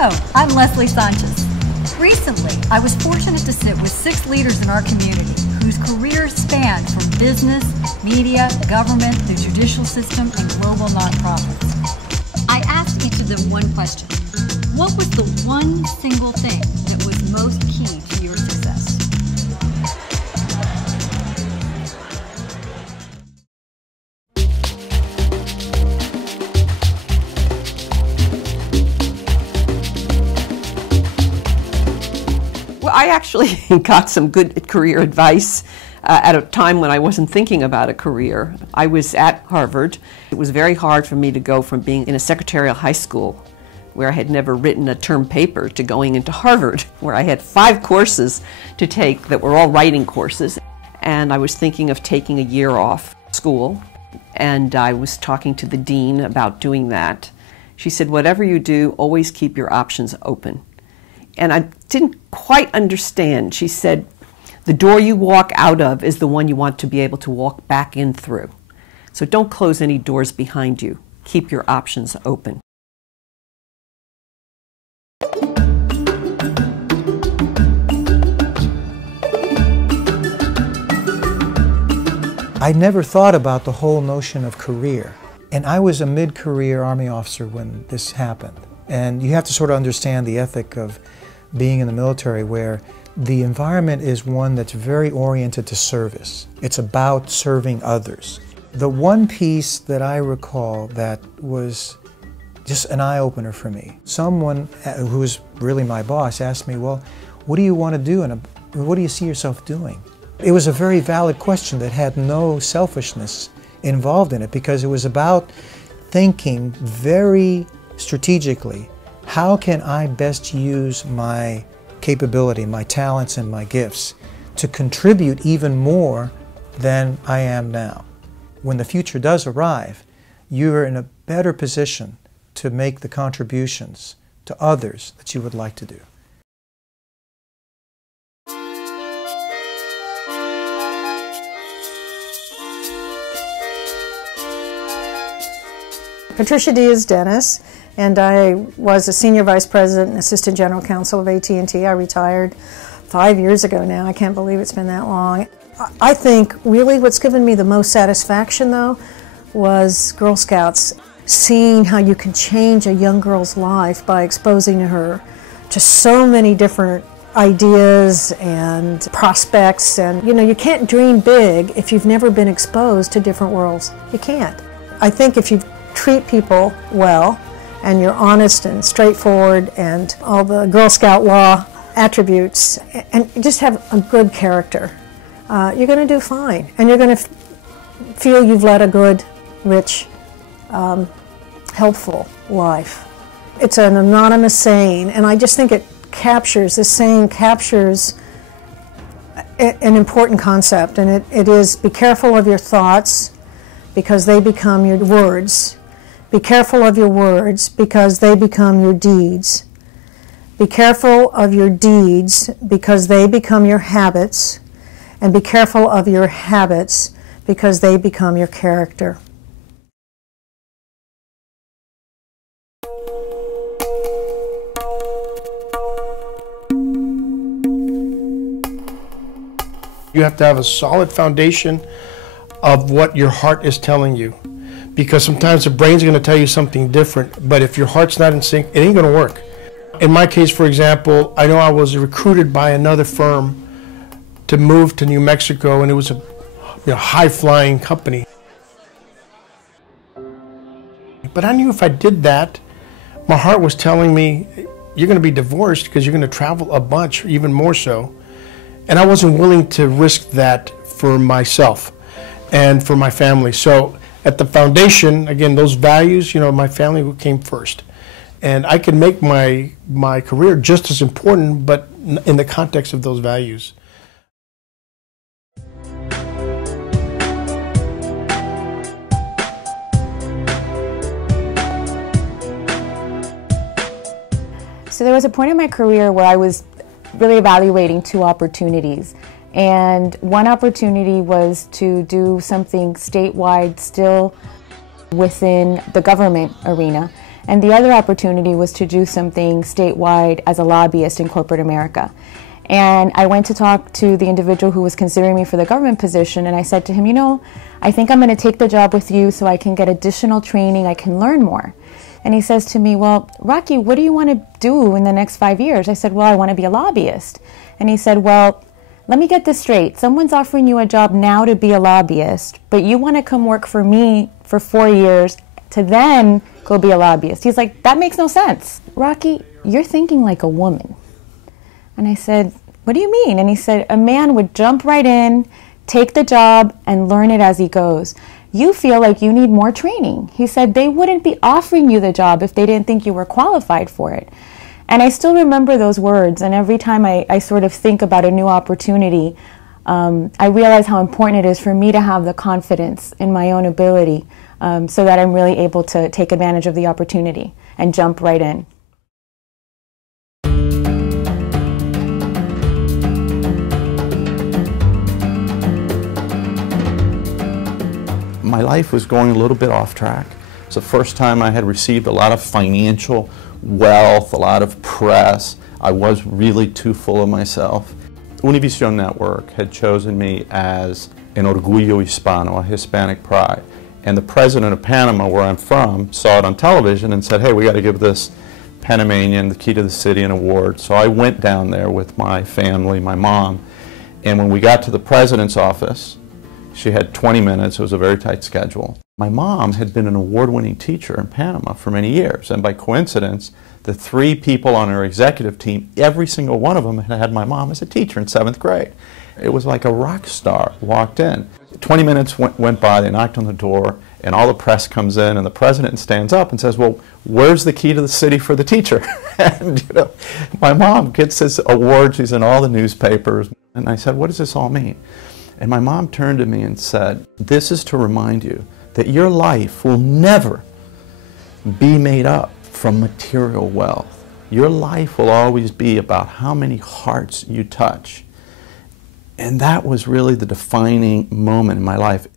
Hello, I'm Leslie Sanchez. Recently, I was fortunate to sit with 6 leaders in our community whose careers span from business, media, government, the judicial system, and global nonprofits. I asked each of them one question. What was the one single thing that was most key to your success? Well, I actually got some good career advice at a time when I wasn't thinking about a career. I was at Harvard. It was very hard for me to go from being in a secretarial high school where I had never written a term paper to going into Harvard, where I had 5 courses to take that were all writing courses. And I was thinking of taking a year off school, and I was talking to the dean about doing that. She said, whatever you do, always keep your options open. And I didn't quite understand. She said, the door you walk out of is the one you want to be able to walk back in through. So don't close any doors behind you. Keep your options open. I never thought about the whole notion of career. And I was a mid-career Army officer when this happened. And you have to sort of understand the ethic of being in the military, where the environment is one that's very oriented to service. It's about serving others. The one piece that I recall that was just an eye-opener for me, someone who was really my boss asked me, well, what do you want to do and what do you see yourself doing? It was a very valid question that had no selfishness involved in it, because it was about thinking very strategically, how can I best use my capability, my talents, and my gifts to contribute even more than I am now? When the future does arrive, you're in a better position to make the contributions to others that you would like to do. Patricia Diaz-Dennis, and I was a Senior Vice President and Assistant General Counsel of AT&T. I retired 5 years ago now. I can't believe it's been that long. I think really what's given me the most satisfaction, though, was Girl Scouts. Seeing how you can change a young girl's life by exposing her to so many different ideas and prospects. And, you know, you can't dream big if you've never been exposed to different worlds. You can't. I think if you treat people well, and you're honest and straightforward and all the Girl Scout law attributes, and just have a good character, you're going to do fine. And you're going to feel you've led a good, rich, helpful life. It's an anonymous saying, and I just think this saying captures an important concept, and it is, be careful of your thoughts because they become your words. Be careful of your words because they become your deeds. Be careful of your deeds because they become your habits. And be careful of your habits because they become your character. You have to have a solid foundation of what your heart is telling you. Because sometimes the brain's going to tell you something different, but if your heart's not in sync, it ain't going to work. In my case, for example, I know I was recruited by another firm to move to New Mexico, and it was a high-flying company. But I knew if I did that, my heart was telling me, you're going to be divorced because you're going to travel a bunch, even more so. And I wasn't willing to risk that for myself and for my family. So at the foundation, again, those values, my family came first. And I could make my career just as important, but in the context of those values. So there was a point in my career where I was really evaluating 2 opportunities. And one opportunity was to do something statewide still within the government arena. And the other opportunity was to do something statewide as a lobbyist in corporate America. And I went to talk to the individual who was considering me for the government position, and I said to him, you know, I think I'm going to take the job with you so I can get additional training, I can learn more. And he says to me, well, Rocky, what do you want to do in the next 5 years? I said, well, I want to be a lobbyist. And he said, well, let me get this straight. Someone's offering you a job now to be a lobbyist, but you want to come work for me for 4 years to then go be a lobbyist. He's like, that makes no sense. Rocky, you're thinking like a woman. And I said, what do you mean? And he said, a man would jump right in, take the job, and learn it as he goes. You feel like you need more training. He said, they wouldn't be offering you the job if they didn't think you were qualified for it. And I still remember those words, and every time I sort of think about a new opportunity, I realize how important it is for me to have the confidence in my own ability so that I'm really able to take advantage of the opportunity and jump right in. My life was going a little bit off track. It's the first time I had received a lot of financial wealth, a lot of press. I was really too full of myself. Univision Network had chosen me as an Orgullo Hispano, a Hispanic pride. And the president of Panama, where I'm from, saw it on television and said, hey, we got to give this Panamanian, the key to the city, an award. So I went down there with my family, my mom, and when we got to the president's office, she had 20 minutes. It was a very tight schedule. My mom had been an award-winning teacher in Panama for many years, and by coincidence, the 3 people on her executive team, every single one of them had had my mom as a teacher in 7th grade. It was like a rock star walked in. 20 minutes went by, they knocked on the door, and all the press comes in, and the president stands up and says, well, where's the key to the city for the teacher? And you know, my mom gets this award, she's in all the newspapers, and I said, what does this all mean? And my mom turned to me and said, this is to remind you that your life will never be made up from material wealth. Your life will always be about how many hearts you touch. And that was really the defining moment in my life.